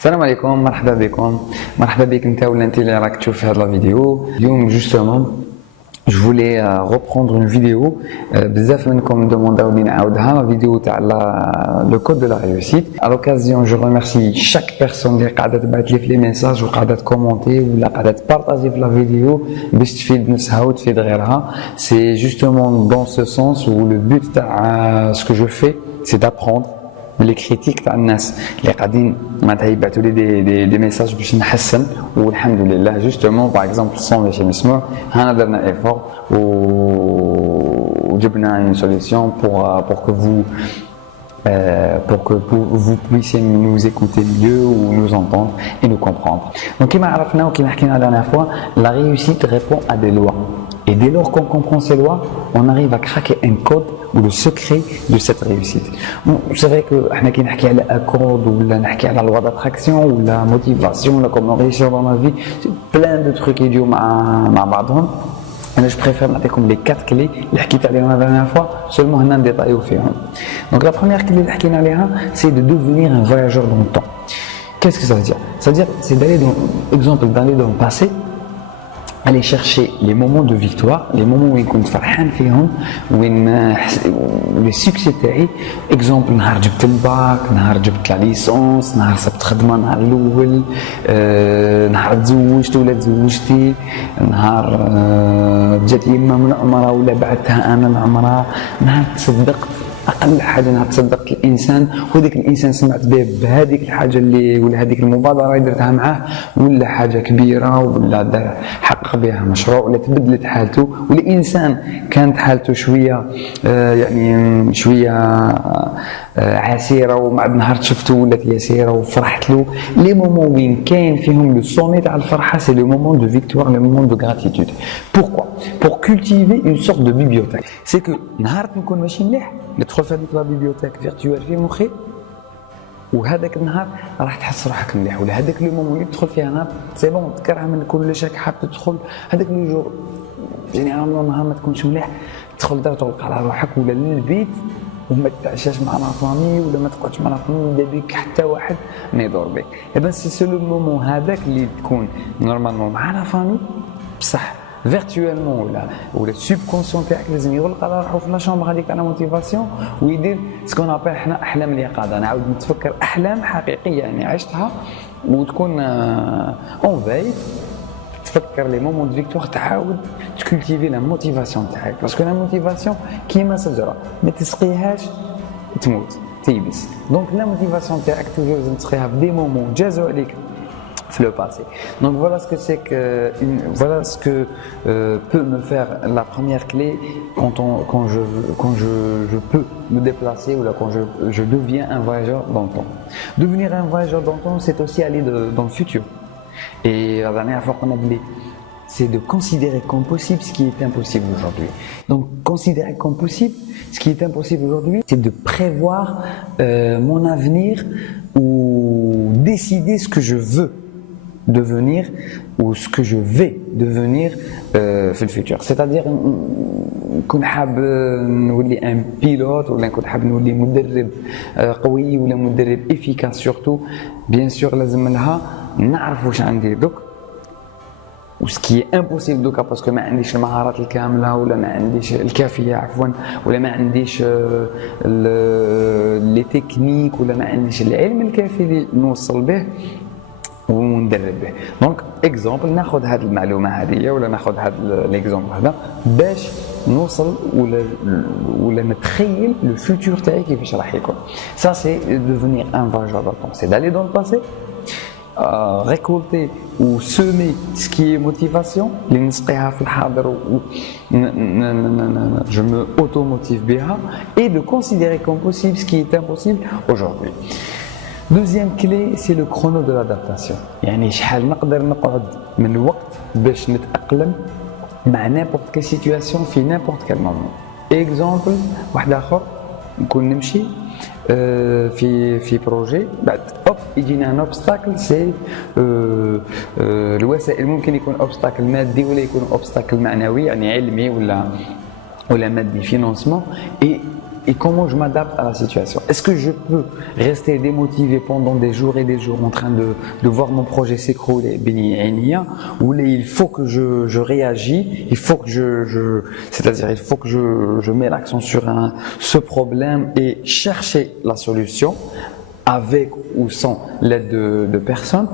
السلام عليكم، مرحبا بكم. مرحبا بك انت ولا انت اللي راك تشوف في هذه الفيديو. اليوم جوستومون je voulais reprendre une vidéo. بزاف منكم دمونداو لي نعاودها فيديو تاع لو كود دو لا ريوسيت. À l'occasion je remercie chaque personne اللي قاعده تبعث لي في لي ميساج وقاعده تكومونتي ولا قاعده تبارطاجي في لا فيديو باش تفيد نفسها وتفيد غيرها. C'est justement dans ce sens où le but تاع ce que je fais c'est d'apprendre les critiques تاع الناس اللي قاعدين معناتها يبعثوا لي دي ميساج باش نحسن، والحمد لله جوستومون باغ اكزومبل الصون باش مسموع هنا درنا ايفور وجبنا une solution pour que vous puissiez nous écouter mieux ou nous entendre et nous comprendre. Donc كما عرفنا وكما حكينا la dernière fois, la réussite répond à des lois. Et dès lors qu'on comprend ces lois, on arrive à craquer un code ou le secret de cette réussite. Bon, c'est vrai que احنا كي نحكي على code ولا نحكي على loi d'attraction ou la motivation, la comment réussir dans la vie, c'est plein de trucs يجوا مع بعضهم. أنا je préfère نعطيكم les 4 clés اللي حكيت عليهم la dernière fois, seulement هنا نديطايو فيهم. Donc la première clé اللي حكينا عليها, c'est de devenir un voyageur dans le temps. Qu'est-ce que ça veut dire? Ça veut dire c'est d'aller dans le passé, aller chercher les moments de victoire, les moments où كنت فرحان فيهم، وين les succès تاعي. exemple نهار جبت الباك، نهار جبت لا ليسونس، نهار صبت خدمه نهار الاول، نهار تزوجت ولا تزوجتي، نهار جات يما من عمره ولا بعثها انا لعمره، نهار تصدقت اقل حاجه نهار تصدقت الانسان وهذاك الانسان سمعت به بهذيك الحاجه اللي ولا هذيك المبادره اللي درتها معاه ولا حاجه كبيره ولا حقق بها مشروع ولا تبدلت حالته، والانسان كانت حالته شويه يعني شويه عسيره ومع نهار شفته ولات يسيره وفرحت له. لي مومون وين كاين فيهم لو سومي تاع الفرحه سي لو مومون دو فيكتوار، لو مومون دو غراتيتود. Pourquoi? Pour cultiver une sorte de bibliothèque. C'est que نهار نكون ماشي مليح ندخل في هذيك لا بيبيوتيك فيرتوال في مخي، وهذاك النهار راح تحس روحك مليح، ولا هذاك لو مومون اللي تدخل فيها نهار سي بون تكره من كلش راك حاب تدخل هذاك لو جور جينيرالمون نهار ما تكونش مليح تدخل دار تغلق على روحك ولا للبيت وما تتعشاش مع لا فامي ولا ما تقعدش مع لا فامي لا بيك حتى واحد ما يدور بك. اذا سي لو مومون هذاك اللي تكون نورمالمون مع لا فامي بصح فيرتوالمون ولا السوبكونسيون تاعك لازم يغلق على روحو في لا شومبر هذيك تاع لا موتيفاسيون ويدير سكون ابل حنا احلام اليقظه. نعاود نتفكر احلام حقيقيه يعني عشتها وتكون اون فاي تفكر لي مومون دو فيكتوار، تعاود تكولتيفي لا موتيفاسيون تاعك، باسكو لا موتيفاسيون كيما شجره ما تسقيهاش تموت تيبس. دونك لا موتيفاسيون تاعك توجور لازم تسقيها في دي مومون جازو عليك في le passé. Donc voilà ce que c'est que voilà ce que peut me faire la première clé quand je peux me déplacer ou là quand je deviens un voyageur dans le temps. Devenir un voyageur dans le temps, c'est aussi aller dans le futur. Et la dernière fois qu'on a dit, c'est de considérer comme possible ce qui est impossible aujourd'hui. Donc considérer comme possible ce qui est impossible aujourd'hui, c'est de prévoir mon avenir ou décider ce que je veux devenir ou ce que je vais devenir في الفيتور. C'est-à-dire نكون حاب نولي ان بيلوت ولا نكون حاب نولي مدرب قوي ولا مدرب افيكاس. سورتو بيان سور لازم لها نعرف واش عندي دوك وسكي امبوسيبل دوكا باسكو ما عنديش المهارات الكامله ولا ما عنديش الكافيه عفوا ولا ما عنديش لي تكنيك ولا ما عنديش العلم الكافي اللي نوصل به وندرب به. دونك اكزومبل ناخذ هذه المعلومه هذه ولا ناخذ هذا ليكزومبل هذا باش نوصل ولا نتخيل لو فيتور تاعي كيفاش راح يكون. Ça c'est devenir un voyageur dans le temps, c'est d'aller dans le passé, récolter ou semer ce qui est motivation اللي نسقيها في الحاضر و je me auto-motive بها, et de considérer comme possible ce qui est impossible aujourd'hui. Deuxième clé, c'est le chrono de l'adaptation. يعني شحال نقدر نقعد من وقت باش نتأقلم مع n'importe quelle situation في n'importe quel moment. Exemple واحد آخر نكون نمشي في بروجي بعد اوب يجينا ان اوبستاكل سي الوسائل. ممكن يكون اوبستاكل مادي ولا يكون اوبستاكل معنوي يعني علمي ولا مادي فينانسمون. اي et comment je m'adapte à la situation. Est-ce que je peux rester démotivé pendant des jours et des jours en train de voir mon projet s'écrouler, ou il faut que je réagis, il faut que c'est-à-dire il faut que je mets l'accent sur ce problème et chercher la solution avec ou sans l'aide de personnes.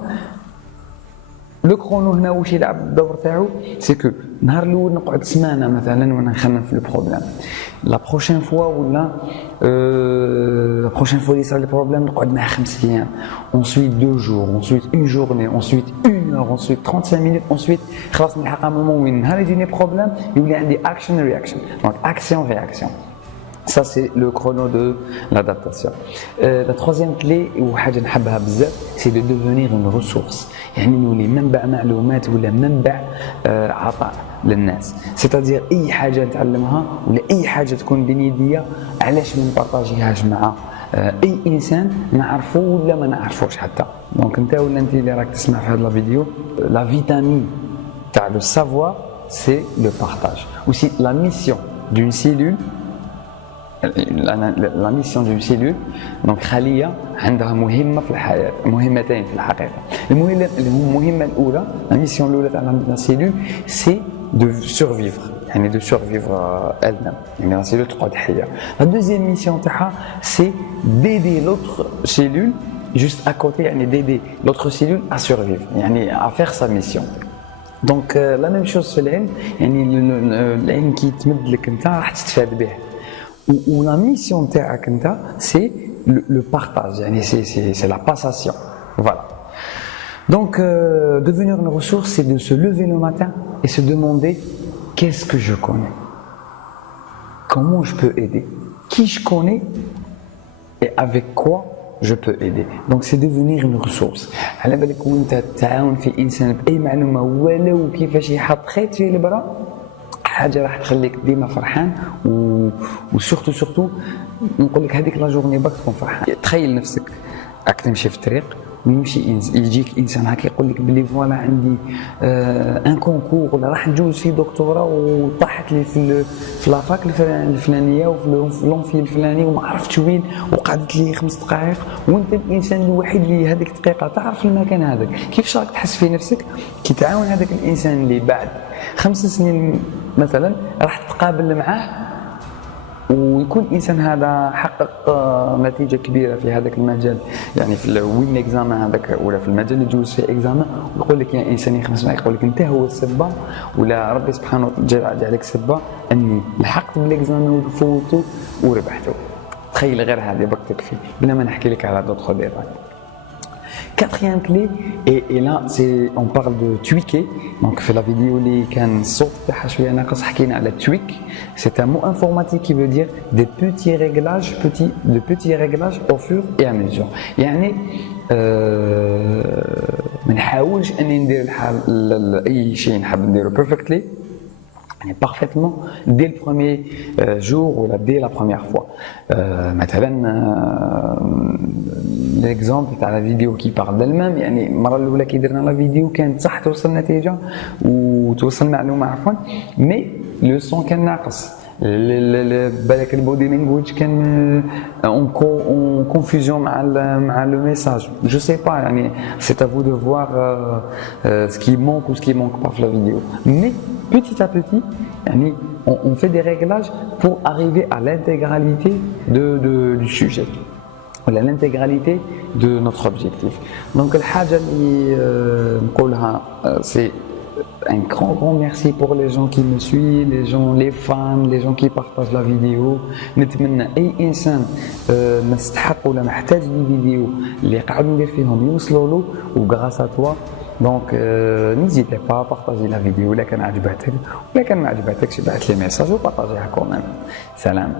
Le chrono هنا واش يلعب الدور تاعو سي كو نهار الاول نقعد سمانه مثلا وانا نخمم في البروبليم لا بروشين فوا ولا لا بروشين فوا اللي صار لي بروبليم نقعد معاه 5 ايام ensuite 2 jours ensuite une journée ensuite 1 heure ensuite 35 minutes ensuite خلاص نلحق مومون وين نهار يجيني بروبليم يولي عندي action reaction donc action réaction. Ça c'est le chrono de l'adaptation. La troisième clé وحاجه نحبها بزاف c'est de devenir une ressource. يعني نولي منبع معلومات ولا منبع عطاء للناس. c'est-à-dire اي حاجه نتعلمها ولا اي حاجه تكون بين يديا علاش ما نبارطاجيهاش مع اي انسان نعرفه ولا ما نعرفوش حتى. دونك انت ولا انت اللي راك تسمع في هذا الفيديو la vitamine تاع le savoir c'est le partage. Aussi la mission d'une cellule la mission d'une cellule donc خلية عندها مهمة في الحياة مهمتين في الحقيقة. المهمة الأولى la mission الأولى تاع la cellule c'est de survivre يعني de survivre elle-même يعني la cellule تقعد حية. La deuxième mission تاعها c'est d'aider l'autre cellule juste à côté يعني d'aider l'autre cellule à survivre يعني à faire sa mission. donc la même chose في العلم يعني العلم كي يتمد لك انت راح تستفاد به. Ou la mission تاعك انت c'est le partage يعني c'est la passation. Voilà. Donc devenir une ressource c'est de se lever le matin et se demander qu'est-ce que je connais, comment je peux aider, qui je connais et avec quoi je peux aider. Donc c'est devenir une ressource. على بالك وانت تعاون في انسان باي معلومه ولو كيفاش يحط خيط في البرا حاجه راح تخليك ديما فرحان وسورتو نقول لك هذيك لا جورني باك تكون فرحان. تخيل نفسك راك تمشي في الطريق ويمشي يجيك انسان هكا يقول لك بلي فوالا عندي ان كونكور ولا راح نجوز في دكتوراه وطاحت لي في لافاك الفلانيه وفي لونفي الفلاني وما عرفتش وين وقعدت لي 5 دقائق وانت الانسان الوحيد اللي هذيك الدقيقه تعرف المكان هذاك. كيفاش راك تحس في نفسك كي تعاون هذاك الانسان اللي بعد 5 سنين مثلا راح تتقابل معاه ويكون الانسان هذا حقق نتيجه كبيره في هذاك المجال يعني في وين اكزامان هذاك ولا في المجال اللي جوز فيه اكزامان ويقول لك يا انسان يخمس معك يقول لك انت هو السبه ولا ربي سبحانه جعلك سبه اني لحقت بالاكزامان وفوتو وربحته. تخيل غير هذه بك تكفي بلا ما نحكي لك على دوطخ ديتاي. Quatrième clé, et là on parle de tweaker. Donc في la vidéo اللي كان الصوت تاعها شويه ناقص حكينا على tweak. C'est un mot informatique qui veut dire des petits réglages au fur et à mesure. يعني ما نحاولش اني ندير اي شيء نحب نديره perfectly يعني parfaitement dès le premier jour ou dès la première fois. مثلا l'exemple تاع la vidéo qui parle d'elle-même يعني المره الاولى كي درنا لا فيديو كانت صح توصل نتيجه وتوصل معلومه عفوا مي لو سون كان ناقص بالك البودي لانجويج كان اون كونفوزيون مع لو ميساج جو سي با يعني c'est à vous de voir ce qui manque ou ce qui manque pas dans la vidéo mais petit à petit يعني on fait des réglages pour arriver à l'intégralité du sujet ولا l'intégralité de notre objectif. Donc الحاجة اللي نقولها c'est un grand merci pour les gens qui me suivent, les fans, les gens qui partagent la vidéo. نتمنى أي إنسان مستحق ولا محتاج للفيديو اللي قاعد ندير فيهم يوصلوا له وغراس à toi. Donc n'hésitez pas à partager la vidéo. ولا كان عجبتك ولا كان ما عجبتكش ابعث لي ميساج وبارطاجيها كومنت. سلام.